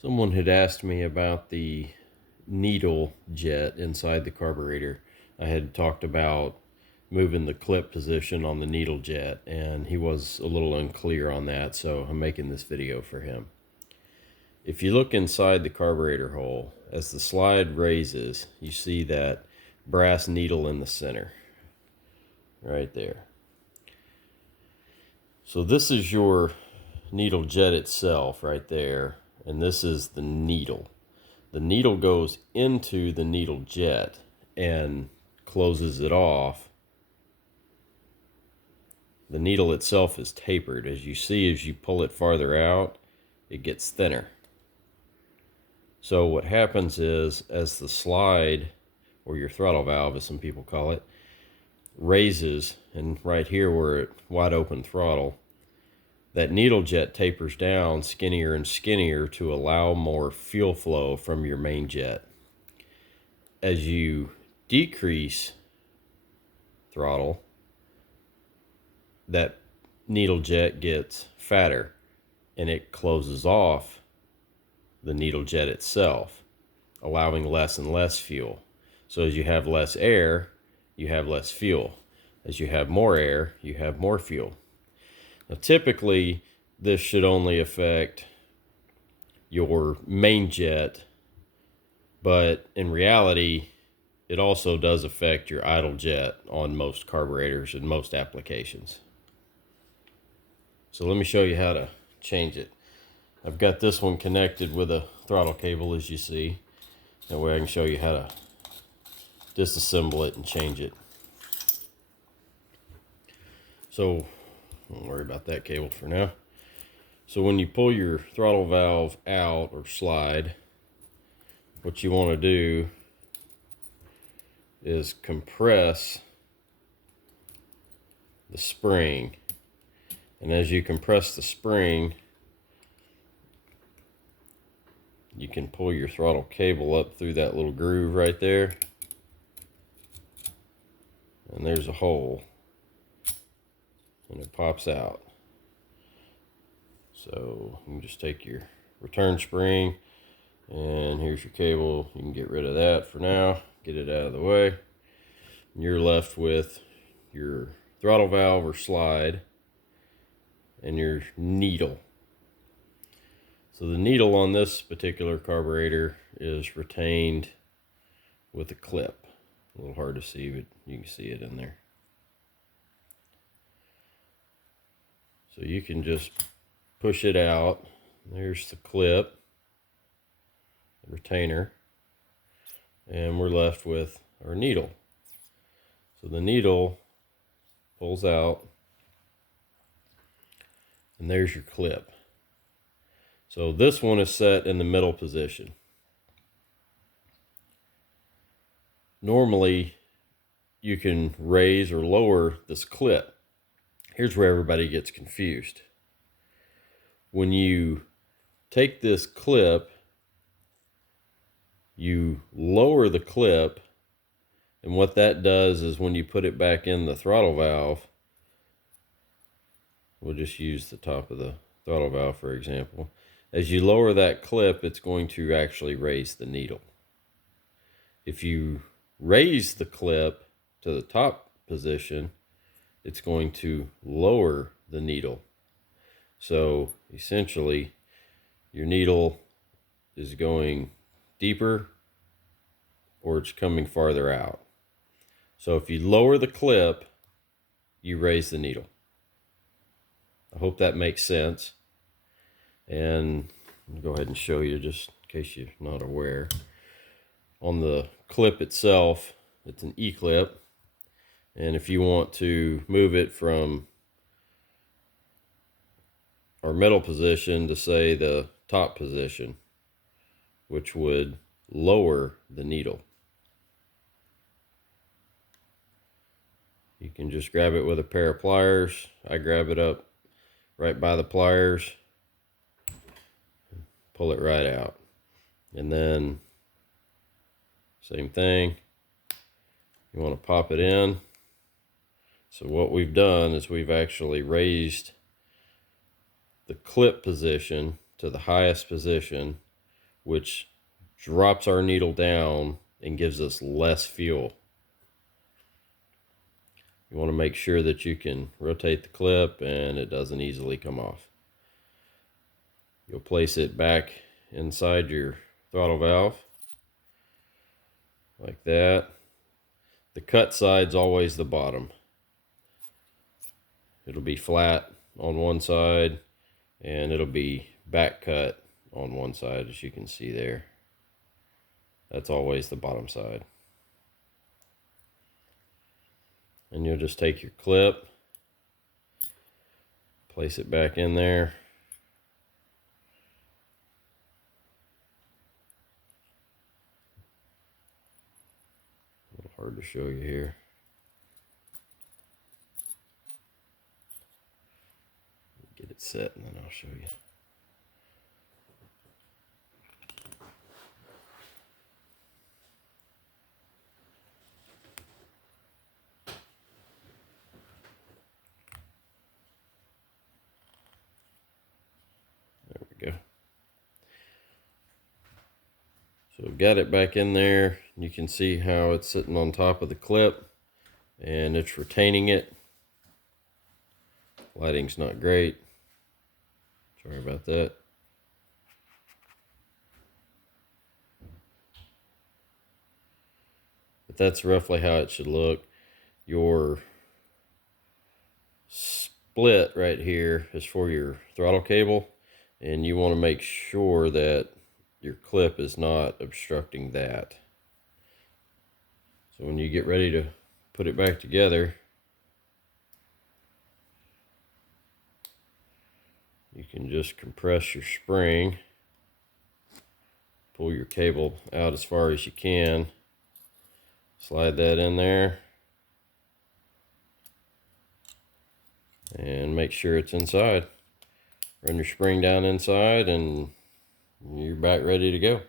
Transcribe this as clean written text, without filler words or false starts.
Someone had asked me about the needle jet inside the carburetor. I had talked about moving the clip position on the needle jet, and he was a little unclear on that, so I'm making this video for him. If you look inside the carburetor hole, as the slide raises, you see that brass needle in the center, right there. So this is your needle jet itself right there, and this is the needle. The needle goes into the needle jet and closes it off. The needle itself is tapered. As you see, as you pull it farther out, it gets thinner. So what happens is, as the slide, or your throttle valve as some people call it, raises, and right here we're at wide open throttle, that needle jet tapers down skinnier and skinnier to allow more fuel flow from your main jet. As you decrease throttle, that needle jet gets fatter and it closes off the needle jet itself, allowing less and less fuel. So as you have less air, you have less fuel. As you have more air, you have more fuel. Now, typically, this should only affect your main jet, but in reality, it also does affect your idle jet on most carburetors and most applications. So let me show you how to change it. I've got this one connected with a throttle cable, as you see. That way I can show you how to disassemble it and change it. So don't worry about that cable for now. So when you pull your throttle valve out or slide, what you want to do is compress the spring. And as you compress the spring, you can pull your throttle cable up through that little groove right there. And there's a hole. And it pops out. So you can just take your return spring, and here's your cable. You can get rid of that for now, get it out of the way. And you're left with your throttle valve or slide and your needle. So the needle on this particular carburetor is retained with a clip. A little hard to see, but you can see it in there. So you can just push it out. There's the clip, the retainer, and we're left with our needle. So the needle pulls out, and there's your clip. So this one is set in the middle position. Normally, you can raise or lower this clip. Here's where everybody gets confused. When you take this clip, you lower the clip, and what that does is when you put it back in the throttle valve, we'll just use the top of the throttle valve for example. As you lower that clip, it's going to actually raise the needle. If you raise the clip to the top position, it's going to lower the needle. So essentially, your needle is going deeper or it's coming farther out. So if you lower the clip, you raise the needle. I hope that makes sense. And I'll go ahead and show you just in case you're not aware. On the clip itself, it's an E-clip. And if you want to move it from our middle position to say the top position, which would lower the needle, you can just grab it with a pair of pliers. I grab it up right by the pliers, pull it right out. And then same thing, you want to pop it in. So what we've done is we've actually raised the clip position to the highest position which drops our needle down and gives us less fuel. You want to make sure that you can rotate the clip and it doesn't easily come off. You'll place it back inside your throttle valve like that. The cut side's always the bottom. It'll be flat on one side and it'll be back cut on one side, as you can see there. That's always the bottom side. And you'll just take your clip, place it back in there. A little hard to show you here. Get it set and then I'll show you. There we go. So I've got it back in there. You can see how it's sitting on top of the clip and it's retaining it. Lighting's not great. Sorry about that. But that's roughly how it should look. Your split right here is for your throttle cable, and you want to make sure that your clip is not obstructing that. So when you get ready to put it back together, you can just compress your spring, pull your cable out as far as you can, slide that in there, and make sure it's inside. Run your spring down inside and you're back ready to go.